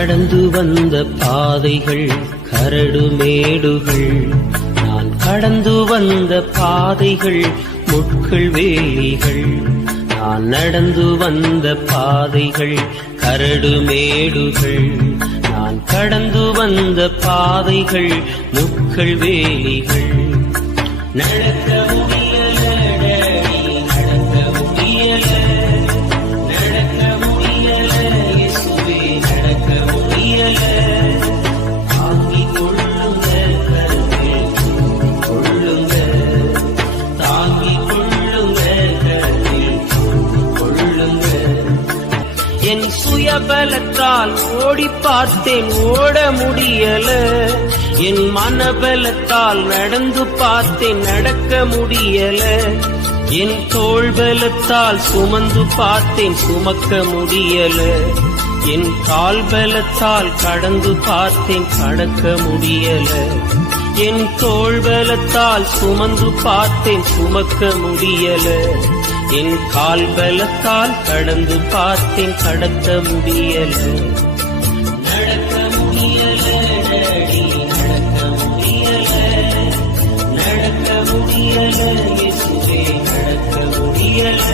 நடந்து வந்த பாதைகள் கரடு மேடுகள், நான் கடந்து வந்த பாதைகள் முட்கள் வேலிகள். நான் நடந்து வந்த பாதைகள் கரடு மேடுகள், நான் கடந்து வந்த பாதைகள் முட்கள் வேலிகள். நடக்க முடியல நடக்க முடியல, நடக்க முடியல இயேசுவே நடக்க முடியல. தாங்கிக் கொள்ளுங்க கரத்தில் கொள்ளுங்க, தாங்கிக் கொள்ளுங்க கரத்தில் கொள்ளுங்க. என் சுயபலத்தால் ஓடி பார்த்தேன் ஓட முடியல, என் மனபலத்தால் நடந்து பார்த்தேன் நடக்க முடியல, என் தோள் பலத்தால் சுமந்து பார்த்தேன் சுமக்க முடியல, என் கால் பலத்தால் கடந்து பார்த்தேன் கடக்க முடியல, என் தோள் பலத்தால் சுமந்து பார்த்தேன் சுமக்க முடியல, என் கால் பலத்தால் கடந்து பார்த்தேன் கடக்க முடியல. நடக்க முடியல டேடி நடக்க முடியல, நடக்க முடியல இயேசுவே நடக்க முடியல.